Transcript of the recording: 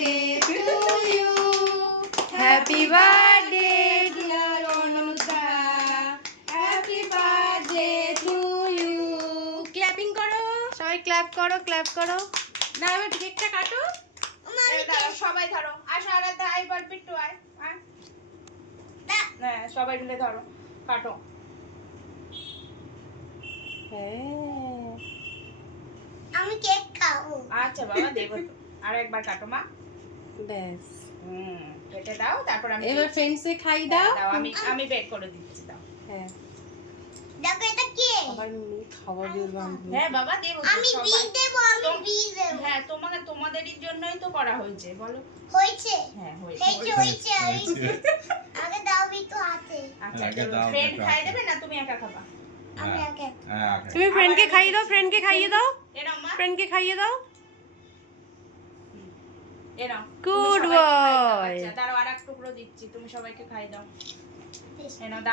birthday to you. Happy birthday dear Anushka. Happy birthday to you. Clapping করো সবাই, clap করো, clap করো। না এবার কেকটা কাটো। সবাই ধরো, আসো আর আই বারবি টু আয়। হ্যাঁ সবাই মিলে ধরো, কাটো। হ্যাঁ আমি কেক খাবো। আচ্ছা বাবা দেবো তো, আর একবার কাটো মা। ব্যাস কেটে দাও, তারপর আমি এবার ফ্রেন্ডসে খাই দাও। দাও আমি বেক করে দিচ্ছি, দাও। হ্যাঁ দেখো এটা কি? সবাই মিলে খাওয়া দিয়ে বান্ধবী। হ্যাঁ বাবা দেবো, আমি বীজ দেব, আমি বীজ দেব। হ্যাঁ তোমাদেরই জন্যই তো করা হয়েছে, বলো। হয়েছে? হ্যাঁ হয়েছে। আগে দাও তো হাতে। আচ্ছা ফ্রেন্ড খাই দেবে না, তুমি একা খাবা? আমি আগে। তুমি ফ্রেন্ডকে খাইয়ে দাও, ফ্রেন্ডকে খাইয়ে দাও, এনাও মা, ফ্রেন্ডকে খাইয়ে দাও। এনাও। Good boy. আচ্ছা দাঁড়াও, আর এক টুকরো দিচ্ছি, তুমি সবাইকে খাই দাও। এনাও।